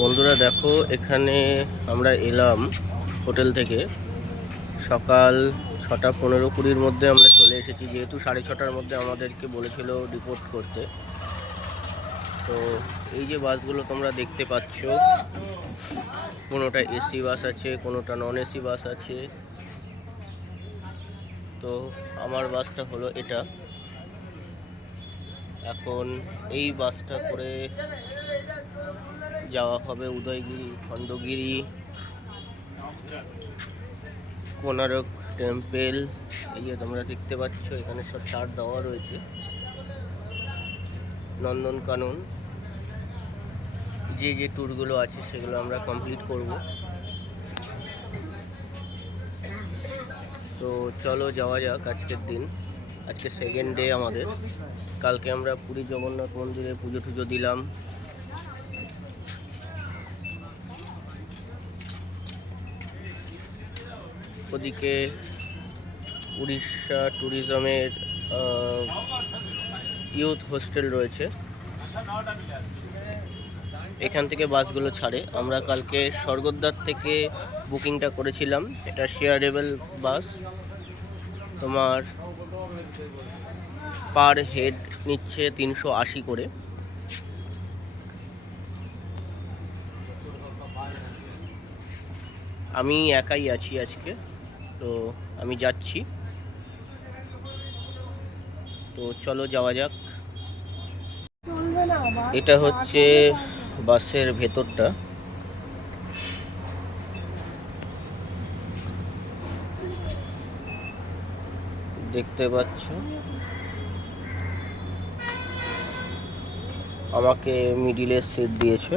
বন্ধুরা দেখো, এখানে আমরা এলাম হোটেল থেকে সকাল 6:15-20 মধ্যে আমরা চলে এসেছি, যেহেতু 6:30টার মধ্যে আমাদেরকে বলেছিল রিপোর্ট করতে। তো এই যে বাসগুলো তোমরা দেখতে পাচ্ছ, কোনোটা এসি বাস আছে, কোনোটা নন এসি বাস আছে। তো আমার বাসটা হলো এটা। এখন এই বাসটা করে যাওয়া হবে উদয়গিরি, খণ্ডগিরি, কোনারক টেম্পেল। এই যে তোমরা দেখতে পাচ্ছ এখানে সব চার্ট দেওয়া রয়েছে। নন্দনকানন, যে ট্যুরগুলো আছে সেগুলো আমরা কমপ্লিট করব। তো চলো যাওয়া যাক। আজকের দিন, আজকে সেকেন্ড ডে আমাদের। কালকে আমরা পুরী জগন্নাথ মন্দিরে পুজো টুজো দিলাম। ওদিকে উড়িষ্যা ট্যুরিজমের ইউথ হোস্টেল রয়েছে, এখান থেকে বাসগুলো ছাড়ে। আমরা কালকে স্বর্গদ্বার থেকে বুকিংটা করেছিলাম। এটা শেয়ারেবল বাস, তোমার পার হেড নিচ্ছে 380 করে। আমি একাই আছি আজকে, তো আমি যাচ্ছি। তো চলো যাওয়া যাক। এটা হচ্ছে বাসের ভেতরটা, দেখতে পাচ্ছ। আমাকে মিডিলের সিট দিয়েছে।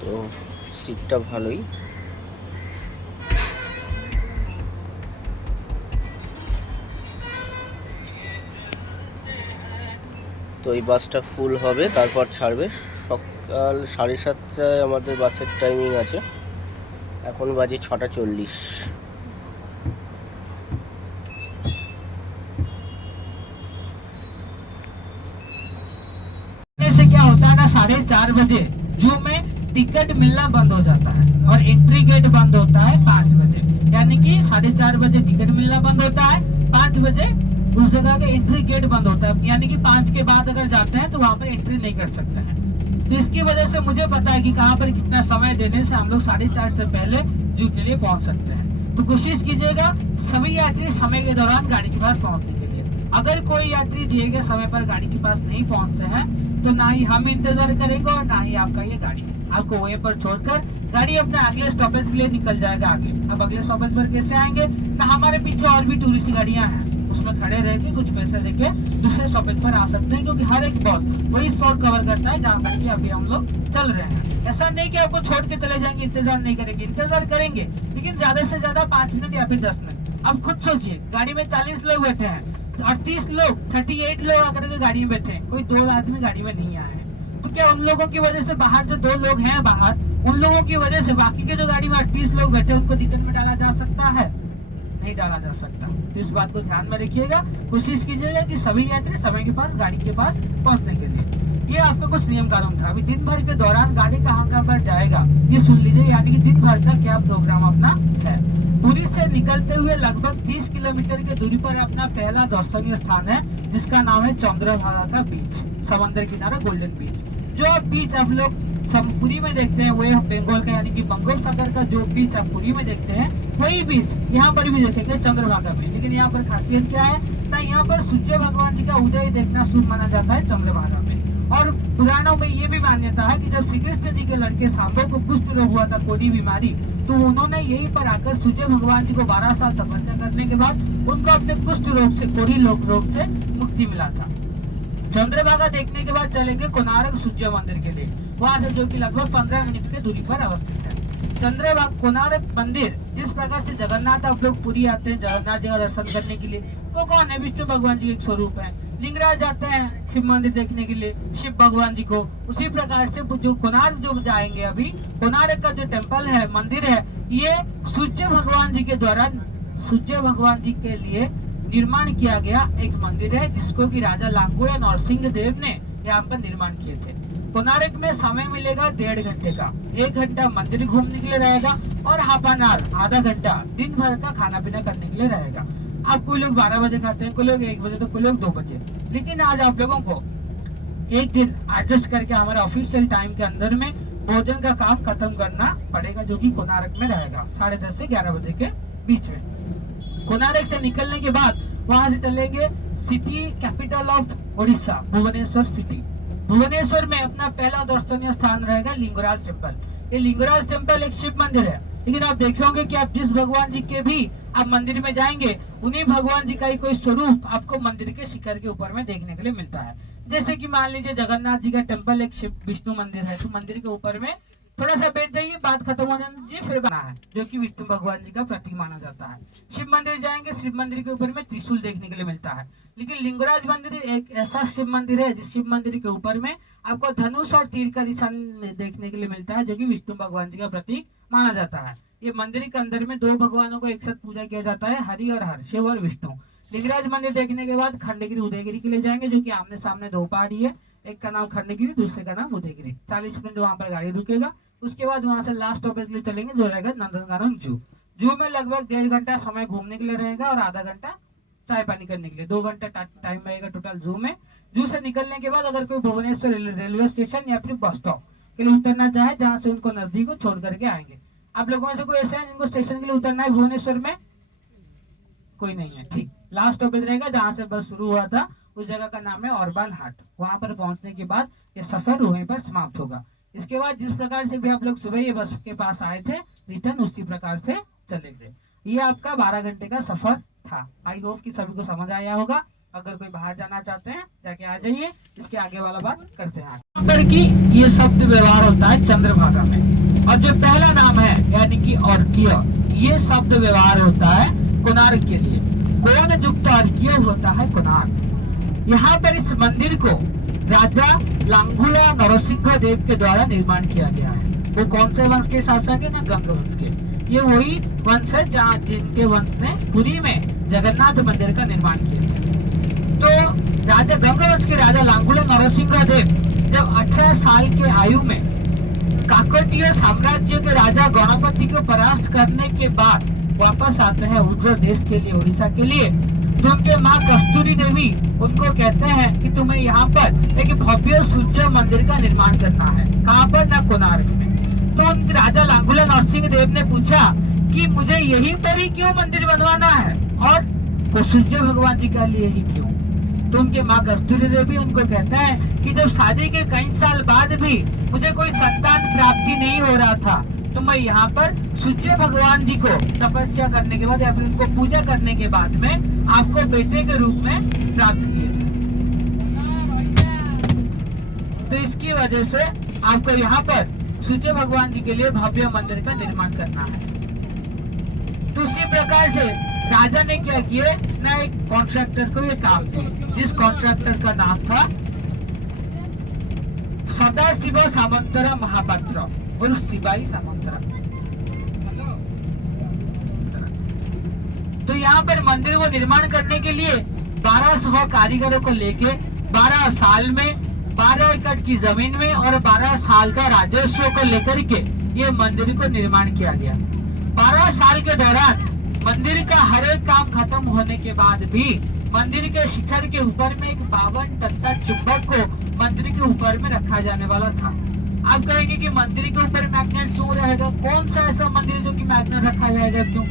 তো সিটটা ভালোই। তো এই বাসটা ফুল হবে, তারপর ছাড়বে। সকাল 7:30টায় আমাদের বাসের টাইমিং আছে। এখন বাজে 6:40। से क्या होता है ना, 4:30 बजे जू में टिकट मिलना बंद हो जाता है और एंट्री गेट बंद होता है 5 बजे। यानी कि 4:30 बजे टिकट मिलना बंद होता है, 5 बजे उस जगह का एंट्री गेट बंद होता है। यानी कि 5 के बाद अगर जाते हैं तो वहां पर एंट्री नहीं कर सकते हैं। तो इसकी वजह से मुझे पता है कि कहाँ पर कितना समय देने से हम लोग 4:30 से पहले जू के लिए पहुंच सकते हैं। तो कोशिश कीजिएगा सभी यात्री समय के दौरान गाड़ी के पास पहुंचने के लिए। अगर कोई यात्री दिए गए समय पर गाड़ी के पास नहीं पहुंचते हैं तो ना ही हम इंतजार करेंगे और ना ही आपका ये गाड़ी आपको वहीं पर छोड़कर गाड़ी अपने अगले स्टॉपेज के लिए निकल जाएगा आगे। अब अगले स्टॉपेज पर कैसे आएंगे ना, हमारे पीछे और भी टूरिस्ट गाड़ियां हैं, उसमें खड़े रह के कुछ पैसे देके दूसरे स्टॉपेज पर आ सकते हैं, क्योंकि हर एक बस वही स्पॉट कवर करता है जहाँ पर कि अभी हम लोग चल रहे हैं। ऐसा नहीं कि आपको छोड़ के चले जाएंगे, इंतजार नहीं करेंगे, इंतजार करेंगे लेकिन ज्यादा से ज्यादा 5 मिनट या फिर 10 मिनट। अब खुद सोचिए, गाड़ी में 40 लोग बैठे हैं, 38 लोग 38 लोग आकर के गाड़ी में बैठे हैं, कोई 2 आदमी गाड़ी में नहीं आए हैं। तो क्या उन लोगों की वजह से बाहर जो 2 लोग हैं बाहर, उन लोगों की वजह से बाकी के जो गाड़ी में 38 लोग बैठे उनको दिक्कत में डाला जा सकता है? नहीं डाला जा सकता। तो इस बात को ध्यान में रखिएगा। कोशिश कीजिएगा कि सभी यात्री समय के पास गाड़ी के पास पहुंचने के लिए। ये आपका कुछ नियम कानून था। अभी दिन भर के दौरान गाड़ी कहाँ पर जाएगा ये सुन लीजिए, यानी कि दिन भर का क्या प्रोग्राम अपना है। पुरी से निकलते हुए लगभग 30 किलोमीटर की दूरी पर अपना पहला दर्शनीय स्थान है, जिसका नाम है चंद्रभागा का बीच, समंदर किनारा गोल्डन बीच। जो बीच आप लोग पुरी में देखते हैं वे बंगाल का, यानी कि बंगोपसागर का जो बीच आप पुरी में देखते हैं वही बीच यहाँ पर भी देखेंगे चंद्रभागा में। लेकिन यहाँ पर खासियत क्या है ना, यहाँ पर सूर्य भगवान जी का उदय देखना शुभ माना जाता है चंद्रभागा में। और पुराणों में ये भी मान्यता है कि जब श्री कृष्ण जी के लड़के सांबों को कुष्ठ रोग हुआ था, कोढ़ी बीमारी, तो उन्होंने यहीं पर आकर सूर्य भगवान जी को 12 साल तपस्या करने के बाद उनको अपने कुष्ठ रोग से, कोढ़ी रोग से मुक्ति मिला था। चंद्रभागा देखने के बाद चलेंगे कोणार्क सूर्य मंदिर के लिए, वहां से जो कि लगभग 15 मिनट की दूरी पर अवस्थित है। चंद्रभागा कोणार्क मंदिर, जिस प्रकार से जगन्नाथ आप लोग पुरी आते हैं जगन्नाथ जी का दर्शन करने के लिए, वो कौन है? विष्णु भगवान जी एक स्वरूप है। लिंगराज जाते हैं शिव मंदिर देखने के लिए शिव भगवान जी को, उसी प्रकार से जो कोणार्क जो जाएंगे अभी, कोणार्क का जो टेम्पल है, मंदिर है, ये सूर्य भगवान जी के द्वारा सूर्य भगवान जी के लिए निर्माण किया गया एक मंदिर है, जिसको कि राजा लांगुड़ा नरसिंह देव ने यहाँ पर निर्माण किए थे। कोणार्क में समय मिलेगा 1.5 घंटे का। 1 घंटा मंदिर घूमने के लिए रहेगा और हाफ एन आवर, आधा घंटा दिन भर का खाना पीना करने के लिए रहेगा। अब कोई लोग 12 बजे खाते हैं, कोई लोग 1 बजे, तो कोई लोग 2 बजे। लेकिन आज आप लोगों को एक दिन एडजस्ट करके हमारे ऑफिशियल टाइम के अंदर में भोजन का काम खत्म करना पड़ेगा, जो कि कोणार्क में रहेगा 10:30 से 11 बजे के बीच में। कोणार्क से निकलने के बाद वहां से चलेंगे city capital of Odisha, Bhubaneswar city. Bhubaneswar में अपना पहला दर्शनीय स्थान रहेगा लिंगराज टेम्पल। ये लिंगराज टेम्पल एक शिव मंदिर है, लेकिन आप देखेंगे कि आप जिस भगवान जी के भी आप मंदिर में जाएंगे, उन्हीं भगवान जी का ही कोई स्वरूप आपको मंदिर के शिखर के ऊपर में देखने के लिए मिलता है। जैसे कि मान लीजिए जगन्नाथ जी का टेम्पल एक शिव विष्णु मंदिर है, तो मंदिर के ऊपर में थोड़ा सा बैठ जाइए, बात खत्म हो जाने दीजिए, फिर बना है जो कि विष्णु भगवान जी का प्रतीक माना जाता है। शिव मंदिर जाएंगे, शिव मंदिर के ऊपर में त्रिशूल देखने के लिए मिलता है। लेकिन लिंगराज मंदिर एक ऐसा शिव मंदिर है, जिस शिव मंदिर के ऊपर में आपको धनुष और तीर का निशान देखने के लिए मिलता है, जो कि विष्णु भगवान जी का प्रतीक माना जाता है। ये मंदिर के अंदर में 2 भगवानों को एक साथ पूजा किया जाता है, हरि और हर, शिव और विष्णु। लिंगराज मंदिर देखने के बाद खंडगिरी उदयगिरी के लिए जाएंगे, जो कि आमने सामने 2 पहाड़ी है, एक का नाम खंडगिरी, दूसरे का नाम उदयगिरी। 40 मिनट वहां पर गाड़ी रुकेगा। उसके बाद वहां से लास्ट स्टॉपेज के लिए चलेंगे, जो रहेगा नंदनकानन जू। जू में लगभग 1.5 घंटा समय घूमने के लिए रहेगा और आधा घंटा चाय पानी करने के लिए। 2 घंटा टाइम रहेगा टोटल जू में। जू से निकलने के बाद अगर कोई भुवनेश्वर रेलवे स्टेशन या फिर बस स्टॉप के लिए उतरना चाहे, जहाँ से उनको नजदीक को छोड़ करके आएंगे। आप लोगों में से कोई ऐसे हैं जिनको स्टेशन के लिए उतरना है भुवनेश्वर में? कोई नहीं है, ठीक। लास्ट स्टॉपेज रहेगा जहाँ से बस शुरू हुआ था, उस जगह का नाम है ऑर्बन हाट। वहां पर पहुंचने के बाद ये सफर वहीं पर समाप्त होगा। इसके बाद जिस प्रकार से भी आप लोग सुबह ये बस के पास आए थे, रिटर्न उसी प्रकार से चले गए। ये आपका 12 घंटे का सफर था। आई होप कि सभी को समझ आया होगा। अगर कोई बाहर जाना चाहते हैं, जाके आ जाइए। इसके आगे वाला बात करते हैं। पर की ये शब्द व्यवहार होता है चंद्रभागा में, और जो पहला नाम है यानी कि अर्क्य, ये शब्द व्यवहार होता है कोणार्क के लिए। कोण युक्त अर्क्य होता है कोणार्क। यहाँ पर इस मंदिर को राजा लांगुड़ा नरसिंह देव के द्वारा निर्माण किया गया है। वो कौन से वंश के शासक है? ना गंग वंश के। ये वही वंश है जहाँ जिनके वंश ने पुरी में जगन्नाथ मंदिर का निर्माण किया था। तो राजा गंग वंश के राजा लांगुड़ा नरसिंह देव जब 18 साल के आयु में काकतीय साम्राज्य के राजा गणपति को परास्त करने के बाद वापस आते हैं उत्तर देश के लिए, उड़ीसा के लिए, तो उनके माँ कस्तूरी देवी उनको कहते हैं कि तुम्हें यहाँ पर एक भव्य सूर्य मंदिर का निर्माण करना है। कहाँ पर? ना कोणार्क में। तो उनके राजा लांगुड़ा नरसिंह देव ने पूछा कि मुझे यहीं पर ही क्यों मंदिर बनवाना है, और वो सूर्य भगवान जी के लिए ही क्यों? तो उनके माँ कस्तूरी देवी उनको कहता है कि जब शादी के कई साल बाद भी मुझे कोई संतान प्राप्ति नहीं हो रहा था, तो मैं यहाँ पर सूर्य भगवान जी को तपस्या करने के बाद या फिर उनको पूजा करने के बाद में आपको बेटे के रूप में प्राप्त किए थे। तो इसकी वजह से आपको यहाँ पर सूर्य भगवान जी के लिए भव्य मंदिर का निर्माण करना है। तो उसी प्रकार से राजा ने क्या किया ना, एक कॉन्ट्रैक्टर को ये काम दिया, जिस कॉन्ट्रैक्टर का नाम था सदाशिव सामंतरा महापात्र और शिवाई सामंतरा। तो यहाँ पर मंदिर को निर्माण करने के लिए 1200 कारीगरों को लेके 12 साल में 12 एकड़ की जमीन में और 12 साल का राजस्व को लेकर के ये मंदिर को निर्माण किया गया। 12 साल के दौरान मंदिर का हर एक काम खत्म होने के बाद भी मंदिर के शिखर के ऊपर में एक 52 टन का चुंबक को मंदिर के ऊपर में रखा जाने वाला था। आप कहेंगे कि मंदिर के ऊपर मैग्नेट क्यों रहेगा? कौन सा ऐसा मंदिर जो कि मैग्नेट रखा जाएगा क्यों?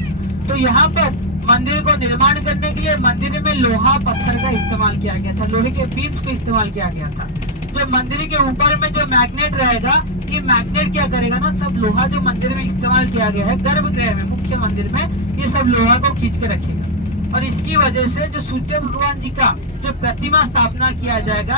तो यहाँ पर मंदिर को निर्माण करने के लिए मंदिर में लोहा पत्थर का इस्तेमाल किया गया था, लोहे के बीम्स का इस्तेमाल किया गया था। जो मंदिर के ऊपर में जो मैग्नेट रहेगा, ये मैग्नेट क्या करेगा ना, सब लोहा जो मंदिर में इस्तेमाल किया गया है गर्भगृह में, मुख्य मंदिर में, ये सब लोहा को खींच के रखेगा। और इसकी वजह से जो सूर्य भगवान जी का जो प्रतिमा स्थापना किया जाएगा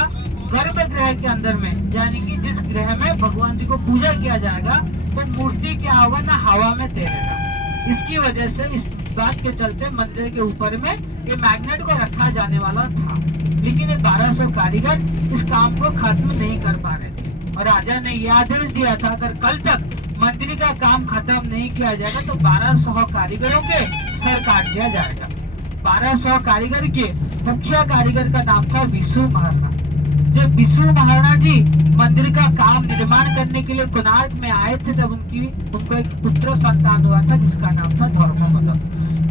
गर्भगृह के अंदर में, यानी कि जिस गृह में भगवान जी को पूजा किया जाएगा, तो मूर्ति क्या होगा ना, हवा में तैरेगा। इसकी वजह से इस बात के चलते मंदिर के ऊपर में ये मैग्नेट को रखा जाने वाला था, लेकिन ये 1200 कारीगर इस काम को खत्म नहीं कर पा रहे थे। और राजा ने यह आदेश दिया था अगर कल तक मंदिर का काम खत्म नहीं किया जाएगा तो 1200 कारीगरों के सर काट दिया जाएगा। 1200 कारीगर के मुख्य कारीगर का नाम था विशु महाराणा। जब विशु महाराणा जी मंदिर का काम निर्माण करने के लिए कोणार्क में आए थे, तब उनको एक पुत्र संतान हुआ था जिसका नाम था धर्मपद।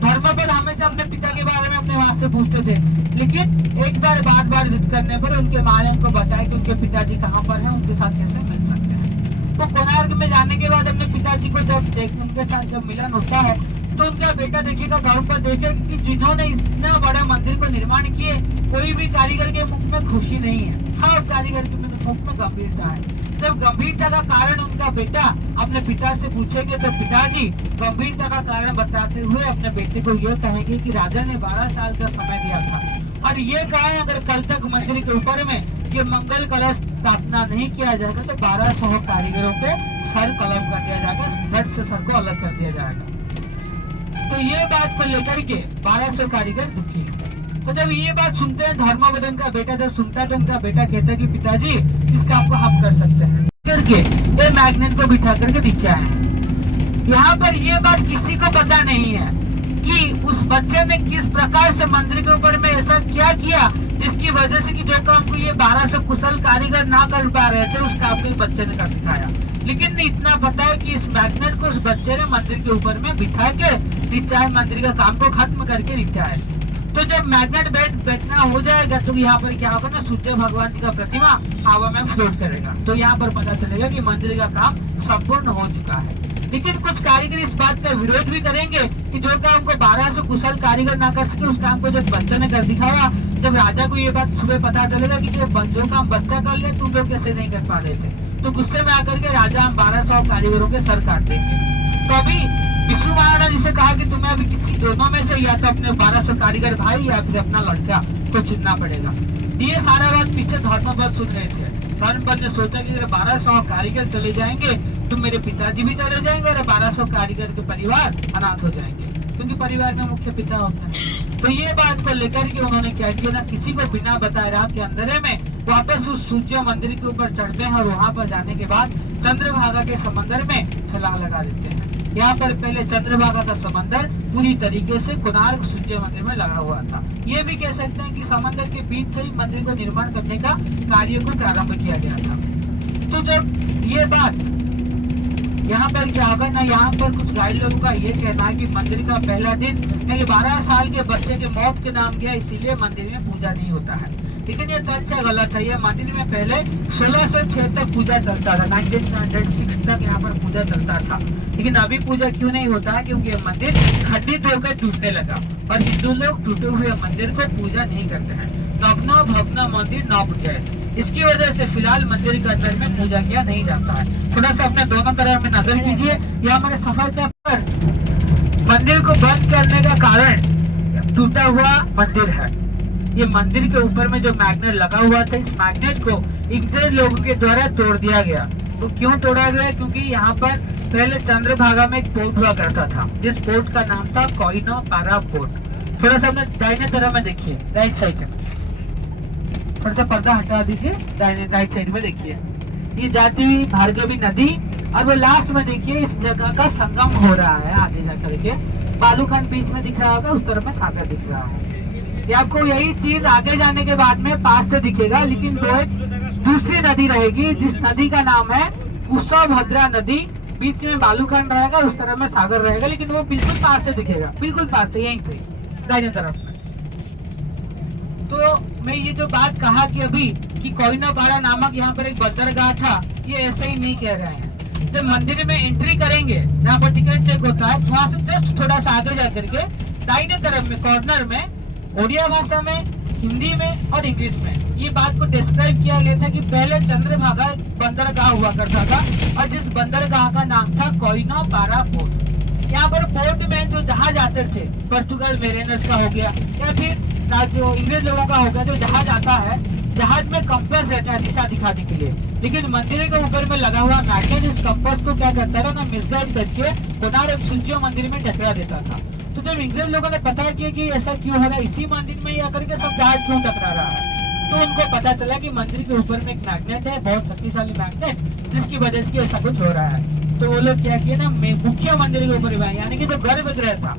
धर्मपद हमेशा अपने पिता के बारे में अपने वहां से पूछते थे, लेकिन एक बार जिद करने पर उनके माँ ने उनको बताया कि उनके पिताजी कहाँ पर हैं, उनके साथ कैसे मिल सकते हैं। वो कोणार्क में जाने के बाद अपने पिताजी को जब उनके साथ जब मिलन होता है, तो उनका बेटा देखेगा, घर पर देखेगा कि जिन्होंने इतना बड़ा मंदिर को निर्माण किए, कोई भी कारीगर के मुख में खुशी नहीं है, सब कारीगर के मुख में गंभीरता है। जब गंभीरता का कारण उनका बेटा अपने पिता से पूछेंगे, तो पिताजी गंभीरता का कारण बताते हुए अपने बेटे को यह कहेंगे कि राजा ने 12 साल का समय दिया था और ये कहा अगर कल तक मंदिर के ऊपर में ये मंगल कलश स्थापना नहीं किया जाएगा तो 1200 कारीगरों के सर कलम कर दिया जाएगा, धड़ से सर को अलग कर दिया जाएगा। तो ये बात को लेकर के 1200 कारीगर दुखी है। तो जब ये बात सुनते हैं, धर्मपद का बेटा जब सुनता है तो उनका बेटा कहता है कि पिताजी इस काम को हम कर सकते हैं, करके ये मैग्नेट को बिठा करके नीचे आए हैं। यहाँ पर ये बात किसी को पता नहीं है कि उस बच्चे ने किस प्रकार से मंदिर के ऊपर में ऐसा क्या किया जिसकी वजह से कि जो काम को ये 1200 कुशल कारीगर ना कर पा रहे थे, उस काम को बच्चे ने कर दिखाया। लेकिन इतना पता है कि इस मैग्नेट को उस बच्चे ने मंदिर के ऊपर में बिठा के नीचे मंदिर का काम को खत्म करके नीचे आए। तो जब मैग्नेट बैठना हो जाएगा तो यहाँ पर क्या होगा ना, सूर्य भगवान जी का प्रतिमा हवा में फ्लोट करेगा, तो यहाँ पर पता चलेगा कि मंदिर का काम संपूर्ण हो चुका है। लेकिन कुछ कारीगर इस बात का विरोध भी करेंगे कि जो काम को 1200 कुशल कारीगर ना कर सके, उस काम को जब बच्चा ने कर दिखाया, जब राजा को ये बात सुबह पता चलेगा कि जो काम बच्चा कर ले तुम लोग कैसे नहीं कर पा रहे थे, तो गुस्से में आकर के राजा हम 1200 कारीगरों के सर काट देंगे। तो अभी विशु महाराणा जी से कहा कि तुम्हें अभी किसी दोनों में से या तो अपने 1200 कारीगर भाई या फिर अपना लड़का को चुनना पड़ेगा। ये सारा बात पीछे धर्मपद सुन रहे थे। धर्मपद ने सोचा कि अगर 1200 कारीगर चले जाएंगे तो मेरे पिताजी भी चले जाएंगे और 1200 कारीगर के परिवार अनाथ हो जाएंगे, क्योंकि परिवार में मुख्य पिता होता है। तो ये बात को लेकर के उन्होंने क्या किया ना, किसी को बिना बताए रात के अंधेरे में वापस उस सूर्य मंदिर के ऊपर चढ़ते हैं और वहां पर जाने के बाद चंद्रभागा के समंदर में छलांग लगा देते हैं। यहाँ पर पहले चंद्रभागा का समंदर पूरी तरीके से कोणार्क सूर्य मंदिर में लगा हुआ था। ये भी कह सकते हैं कि समंदर के बीच से ही मंदिर को निर्माण करने का कार्य को प्रारंभ किया गया था। तो जब ये बात यहाँ पर क्या होगा ना, यहाँ पर कुछ गाइड लोगों का ये कहना है कि मंदिर का पहला दिन 12 साल के बच्चे के मौत के नाम गया, इसीलिए मंदिर में पूजा नहीं होता है। लेकिन ये तथ्य गलत है। ये मंदिर में पहले 1606 तक पूजा चलता था, 1906 तक यहाँ पर पूजा चलता था। लेकिन अभी पूजा क्यों नहीं होता है, क्योंकि ये मंदिर खंडित होकर टूटने लगा और हिंदू लोग टूटे हुए मंदिर को पूजा नहीं करते हैं। नग्न भग्न मंदिर न पूजाए, इसकी वजह से फिलहाल मंदिर के अंदर में पूजा किया नहीं जाता है। थोड़ा सा अपने दोनों तरफ में नजर कीजिए। यह हमारे सफर के पर मंदिर को बंद करने का कारण टूटा हुआ मंदिर है। ये मंदिर के ऊपर में जो मैग्नेट लगा हुआ था, इस मैग्नेट को इंग्रज लोगों के द्वारा तोड़ दिया गया। तो क्यों तोड़ा गया, क्योंकि यहाँ पर पहले चंद्रभागा में एक पोर्ट हुआ करता था, जिस पोर्ट का नाम था कोइनापारा पोर्ट। थोड़ा सा अपने दाहिने तरफ में देखिए, राइट साइड में थोड़ा सा पर्दा हटा दीजिए, राइट साइड में देखिए, ये जाती हुई भार्गवी नदी और वो लास्ट में देखिए इस जगह का संगम हो रहा है। आगे जाकर के बालूखंड बीच में दिख रहा होगा, उस तरफ में सागर दिख रहा है। ये आपको यही चीज आगे जाने के बाद में पास से दिखेगा, लेकिन वो एक दूसरी नदी रहेगी जिस नदी का नाम है कुशभद्रा नदी। बीच में बालूखंड रहेगा, उस तरफ में सागर रहेगा, लेकिन वो बिल्कुल पास से दिखेगा, बिल्कुल पास से, यहीं से दाहिने तरफ में। तो मैं ये जो बात कहा कि अभी कि कोइनापारा नामक यहाँ पर एक बंदरगाह था, ये ऐसे ही नहीं कह रहे हैं। जब मंदिर में एंट्री करेंगे, यहाँ पर टिकट चेक होता है, वहां से जस्ट थोड़ा सा आगे जाकर के दाहिने तरफ में कॉर्नर में ओडिया भाषा में, हिंदी में और इंग्लिश में ये बात को डिस्क्राइब किया गया था कि पहले चंद्रभागा बंदरगाह हुआ करता था और जिस बंदरगाह का नाम था कोइनापारा पोर्ट। यहाँ पर पोर्ट में जो जहाज आते थे, पोर्तुगल मेरिनर्स का हो गया या फिर जो इंग्रेज लोगों का हो गया, जो जहाज आता है, जहाज में कंपास रहता है दिशा दिखाने के लिए, लेकिन मंदिर के ऊपर में लगा हुआ मैग्नेट इस कंपास को क्या करता था ना, मिसगाइड करके कोणार्क सूर्य मंदिर में टकरा देता था। तो जब इंग्रेज लोगों ने पता किया कि ऐसा क्यों हो रहा है, इसी मंदिर में आकर के सब जहाज क्यों टकरा रहा है, तो उनको पता चला कि मंदिर के ऊपर में एक मैग्नेट है, बहुत शक्तिशाली मैग्नेट, जिसकी वजह से ऐसा कुछ हो रहा है। तो वो लोग क्या किए ना, मुख्य मंदिर के ऊपर, यानी कि जो गर्भगृह था,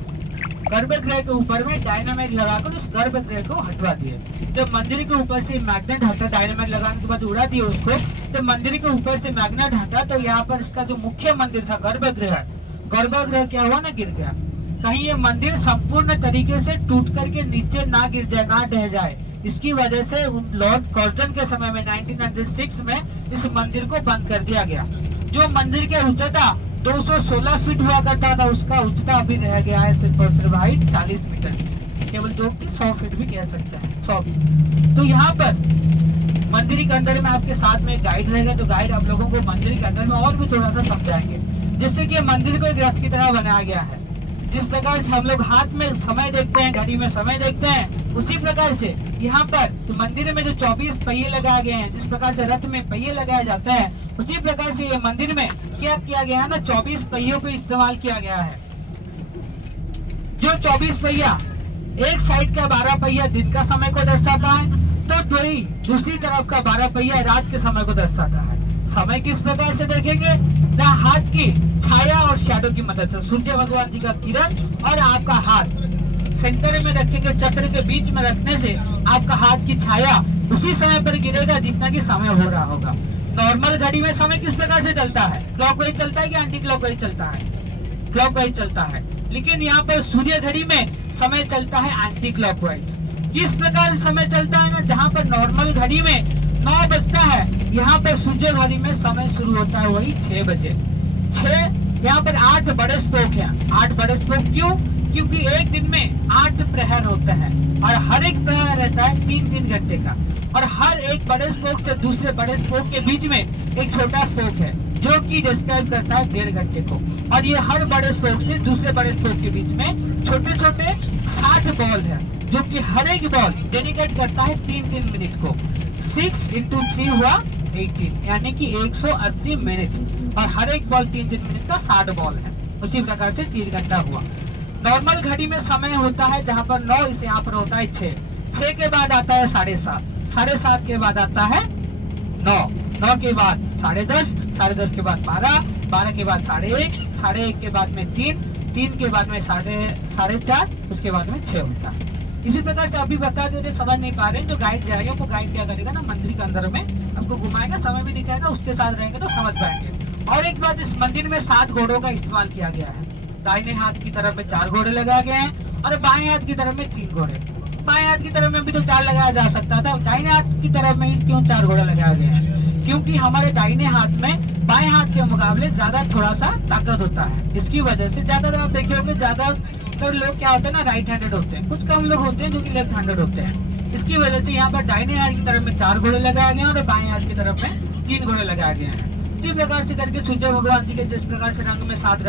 गर्भगृह के ऊपर में डायनामाइट लगाकर उस गर्भगृह को हटवा दिए। जब मंदिर के ऊपर से मैग्नेट हटा, डायनामाइट लगाने के बाद उड़ा दिए उसको, जब मंदिर के ऊपर से मैग्नेट हटा तो यहाँ पर इसका जो मुख्य मंदिर था गर्भगृह क्या हुआ ना, गिर गया। कहीं ये मंदिर संपूर्ण तरीके से टूट करके नीचे ना गिर जाए, ना ढह जाए, इसकी वजह से लॉर्ड कर्जन के समय में 1906 में इस मंदिर को बंद कर दिया गया। जो मंदिर की उच्चता 216 फीट हुआ करता था, उसका उच्चता अभी रह गया है सिर्फ और सिर्फ हाइट 40 मीटर, केवल जो कि 100 फीट भी कह सकते हैं, 100 फीट। तो यहाँ पर मंदिर के अंदर में आपके साथ में एक गाइड रहेगा, तो गाइड आप लोगों को मंदिर के अंदर में और भी थोड़ा सा समझाएंगे। जिससे कि मंदिर को एक रथ की तरह बनाया गया है। जिस प्रकार से हम लोग हाथ में समय देखते हैं, घड़ी में समय देखते हैं, उसी प्रकार से यहाँ पर तो मंदिर में जो 24 पहिए लगाए गए हैं, जिस प्रकार से रथ में पहिए लगाए जाते हैं, उसी प्रकार से ये मंदिर में क्या किया गया है ना, 24 पहियों को इस्तेमाल किया गया है। जो 24 पहिया, एक साइड का 12 पहिया दिन का समय को दर्शाता है, तो वही दूसरी तरफ का 12 पहिया रात के समय को दर्शाता है। समय किस प्रकार से देखेंगे, ना हाथ की छाया और शैडो की मदद से, सूर्य भगवान जी का किरण और आपका हाथ सेंटर में रखेंगे, चक्र के बीच में रखने से आपका हाथ की छाया उसी समय पर गिरेगा जितना कि समय हो रहा होगा। नॉर्मल घड़ी में समय किस प्रकार से चलता है, क्लॉकवाइज चलता है कि एंटी क्लॉकवाइज चलता है, क्लॉकवाइज चलता है। लेकिन यहाँ पर सूर्य घड़ी में समय चलता है एंटी क्लॉकवाइज। किस प्रकार से समय चलता है ना, जहाँ पर नॉर्मल घड़ी में 9 बजता है, यहाँ पर सूर्य घड़ी में समय शुरू होता है वही 6 बजे। 6 यहाँ पर 8 बड़े स्पोक हैं। 8 बड़े स्पोक क्यों, क्योंकि एक दिन में 8 प्रहर होते हैं और हर एक प्रहर रहता है 3-3 घंटे का, और हर एक बड़े स्पोक से दूसरे बड़े स्पोक के बीच में एक छोटा स्पोक है जो कि डिस्क्राइब करता है 1.5 घंटे को। और ये हर बड़े स्पोक से दूसरे बड़े स्पोक के बीच में छोटे छोटे 60 बॉल है, जो कि हर एक बॉल डेडिकेट करता है 3-3 मिनट को। 6 × 3 हुआ 18, यानी कि 180 मिनट, और हर एक बॉल 3-3 मिनट का 60 बॉल है। उसी प्रकार से 3 घंटा हुआ। नॉर्मल घड़ी में समय होता है जहाँ पर 9, इस यहाँ पर होता है 6। 6 के बाद आता है 7:30, 7:30 के बाद आता है 9, 9 के बाद 10:30, 10:30 के बाद 12, 12 के बाद 1:30, 1:30 के बाद में 3, 3 के बाद में 4:30, उसके बाद में 6 होता है। इसी प्रकार से अभी बता दे रहे, समझ नहीं पा रहे, जो गाइड जाएगा वो गाइड क्या करेगा ना, मंदिर के अंदर में आपको घुमाएगा, समय भी दिखाएगा, उसके साथ रहेंगे तो समझ पाएंगे। और एक बात, इस मंदिर में 7 घोड़ों का इस्तेमाल किया गया है। दाहिने हाथ की तरफ में 4 घोड़े लगाए गए हैं और बाएं हाथ की तरफ में 3 घोड़े। बाएं हाथ की तरफ में भी तो 4 लगाया जा सकता था, दाहिने हाथ की तरफ में ही क्यों 4 घोड़े लगाए गए हैं? क्योंकि हमारे दाहिने हाथ में बाएं हाथ के मुकाबले ज्यादा थोड़ा सा ताकत होता है। इसकी वजह से ज्यादातर आप देखे होंगे, ज्यादा तो लोग क्या होते हैं ना, राइट हैंडेड होते हैं, कुछ कम लोग होते हैं जो कि लेफ्ट हैंडेड होते हैं। इसकी वजह से यहाँ पर दाहिने हाथ की तरफ में 4 घोड़े लगाए गए हैं और बाएं हाथ की तरफ में 3 घोड़े लगाए गए हैं। इसी प्रकार से करके सूर्य भगवान जी के जिस प्रकार से रंग में 7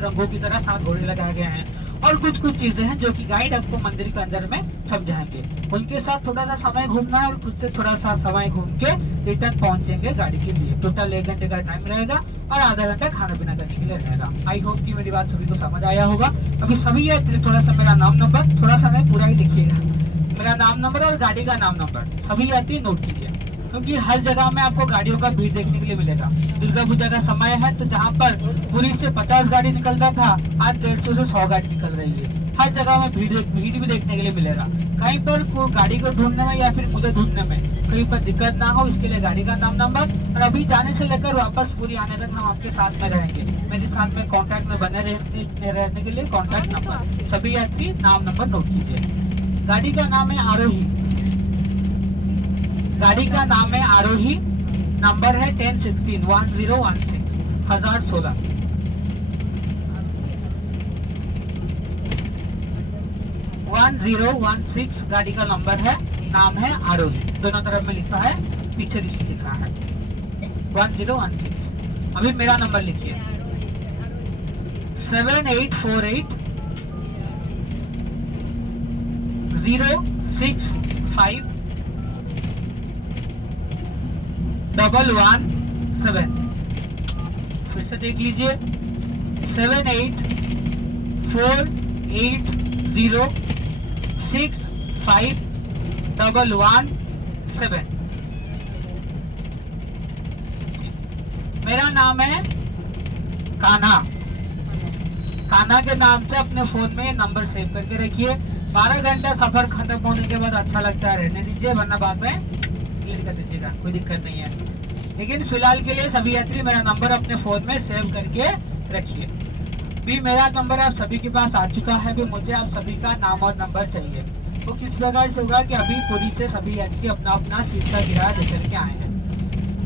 रंगों की तरह 7 घोड़े लगाए गए हैं। और कुछ चीजें हैं जो कि गाइड आपको मंदिर के अंदर में समझाएंगे। उनके साथ थोड़ा सा समय घूमना है और खुद से थोड़ा सा समय घूम के रिटर्न पहुंचेंगे गाड़ी के लिए। टोटल 1 घंटे का टाइम रहेगा और आधा घंटा खाना पीना करने के लिए रहेगा। आई होप कि मेरी बात सभी को समझ आया होगा। अभी सभी थोड़ा सा मेरा नाम नंबर थोड़ा सा मैं पूरा ही लिखिएगा, मेरा नाम नंबर और गाड़ी का नाम नंबर सभी यात्री नोट कीजिए, क्योंकि हर जगह में आपको गाड़ियों का भीड़ देखने के लिए मिलेगा। दुर्गा पूजा का समय है, तो जहाँ पर पुरी से 50 गाड़ी निकलता था, आज 150 से 100 गाड़ी निकल रही है। हर जगह में भीड़ भी देखने के लिए मिलेगा। कहीं पर गाड़ी को ढूंढने में या फिर मुझे ढूंढने में कहीं पर दिक्कत ना हो, इसके लिए गाड़ी का नाम नंबर। और अभी जाने से लेकर वापस पूरी आने तक हम आपके साथ में रहेंगे। मेरे साथ में कॉन्टैक्ट में बने रहने के लिए कॉन्टैक्ट नंबर, सभी यात्री नाम नंबर नोट कीजिए। गाड़ी का नाम है आरोही, गाड़ी का नाम है आरोही, नंबर है 1016 1016 1016 गाड़ी का नंबर है, नाम है आरोही। दोनों तरफ में लिखा है, पीछे लिखा है 1016। अभी मेरा नंबर लिखिए 7848 065 117। फिर से देख लीजिए 7848065117। मेरा नाम है कान्हा। खाना के नाम से अपने फोन में नंबर सेव करके रखिए। 12 घंटा सफर खत्म होने के बाद अच्छा लगता है रहने दीजिए, वरना बाद में डिलीट कर दीजिएगा, कोई दिक्कत नहीं है। लेकिन फिलहाल के लिए सभी यात्री मेरा नंबर अपने फोन में सेव करके रखिए। भी मेरा नंबर आप सभी के पास आ चुका है, भी मुझे आप सभी का नाम और नंबर चाहिए। तो किस प्रकार से होगा कि अभी पुरी से सभी यात्री अपना अपना सीट का किराया दे करके आए हैं।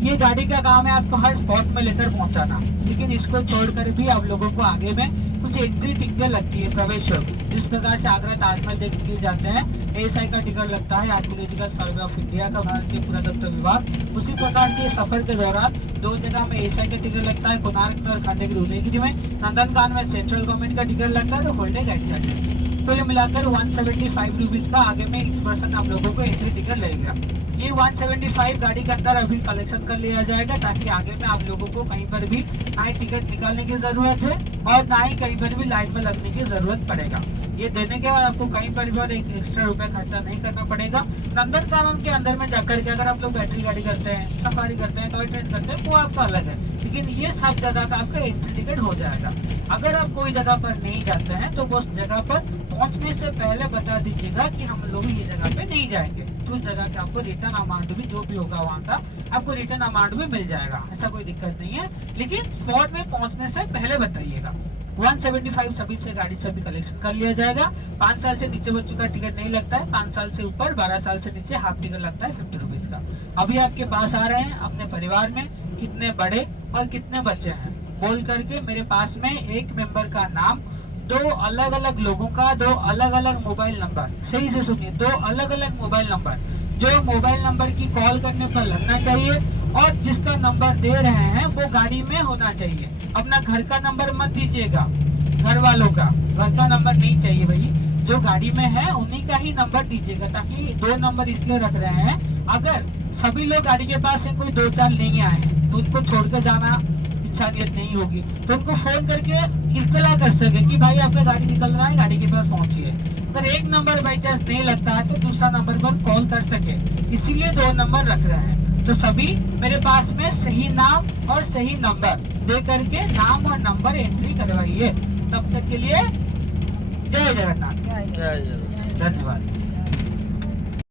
ये गाड़ी का काम है आपको हर स्पॉट में लेकर पहुंचाना, लेकिन इसको छोड़कर भी आप लोगों को आगे में कुछ एंट्री टिकटें लगती है प्रवेश योग्य। जिस प्रकार से आगरा ताजमहल देखने के लिए जाते हैं एएसआई का टिकट लगता है, आर्कियोलॉजिकल सर्वे ऑफ इंडिया का, भारत के पुरातत्व विभाग। उसी प्रकार से सफर के दौरान 2 जगह में एएसआई का टिकट लगता है, कोणार्क में और खंडगिरी उदयगिरी में। नंदनकानन में सेंट्रल गवर्नमेंट का टिकट लगता है, होल्डे गाइड चार्जेस कुल मिलाकर 175 रुपीज का आगे में इस पर्सन आप लोगों को एंट्री टिकट लगेगा। ये 175 गाड़ी के अंदर अभी कलेक्शन कर लिया जाएगा, ताकि आगे में आप लोगों को कहीं पर भी ना ही टिकट निकालने की जरूरत है और ना ही कहीं पर भी लाइन में लगने की जरूरत पड़ेगा। ये देने के बाद आपको कहीं पर भी और एक एक्स्ट्रा रुपया खर्चा नहीं करना पड़ेगा। नंदनकानन के अंदर में जाकर के अगर आप लोग बैटरी गाड़ी करते हैं, सफारी करते हैं, टॉय ट्रेन करते हैं, वो आपका अलग है, लेकिन ये सब जगह का आपका एंट्री टिकट हो जाएगा। अगर आप कोई जगह पर नहीं जाते हैं तो उस जगह पर पहुंचने से पहले बता दीजिएगा कि हम लोग ये जगह पे नहीं जाएंगे, तो उस जगह का आपको रिटर्न अमाउंट भी जो भी होगा वहाँ का आपको रिटर्न अमाउंट भी मिल जाएगा, ऐसा कोई दिक्कत नहीं है। लेकिन स्पॉट में पहुंचने से पहले बताइएगा। 175 सभी से गाड़ी से भी कलेक्शन कर लिया जाएगा। 5 साल से नीचे बच्चों का टिकट नहीं लगता है, 5 साल से ऊपर 12 साल से नीचे हाफ टिकट लगता है 50 रुपीज का। अभी आपके पास आ रहे हैं, अपने परिवार में कितने बड़े और कितने बच्चे हैं बोल करके मेरे पास में एक मेंबर का नाम, 2 अलग अलग लोगों का 2 अलग अलग मोबाइल नंबर, सही से सुनिए, 2 अलग अलग मोबाइल नंबर, जो मोबाइल नंबर की कॉल करने पर लगना चाहिए और जिसका नंबर दे रहे हैं वो गाड़ी में होना चाहिए। अपना घर का नंबर मत दीजिएगा, घर वालों का, घर का नंबर नहीं चाहिए भाई, जो गाड़ी में है उन्हीं का ही नंबर दीजिएगा। ताकि 2 नंबर इसलिए रख रहे हैं, अगर सभी लोग गाड़ी के पास है, कोई 2-4 नहीं आए हैं तो उनको छोड़कर जाना इंसानियत नहीं होगी, तो उनको फोन करके इत्तला कर सके कि भाई आपका गाड़ी निकल रहा है, गाड़ी के पास पहुंचिए। अगर एक नंबर बाई चांस नहीं लगता है तो दूसरा नंबर पर कॉल कर सके, इसीलिए 2 नंबर रख रहे हैं। तो सभी मेरे पास में सही नाम और सही नंबर दे करके नाम और नंबर एंट्री करवाइए। तब तक के लिए जय जगन्नाथ, जय जय। धन्यवाद।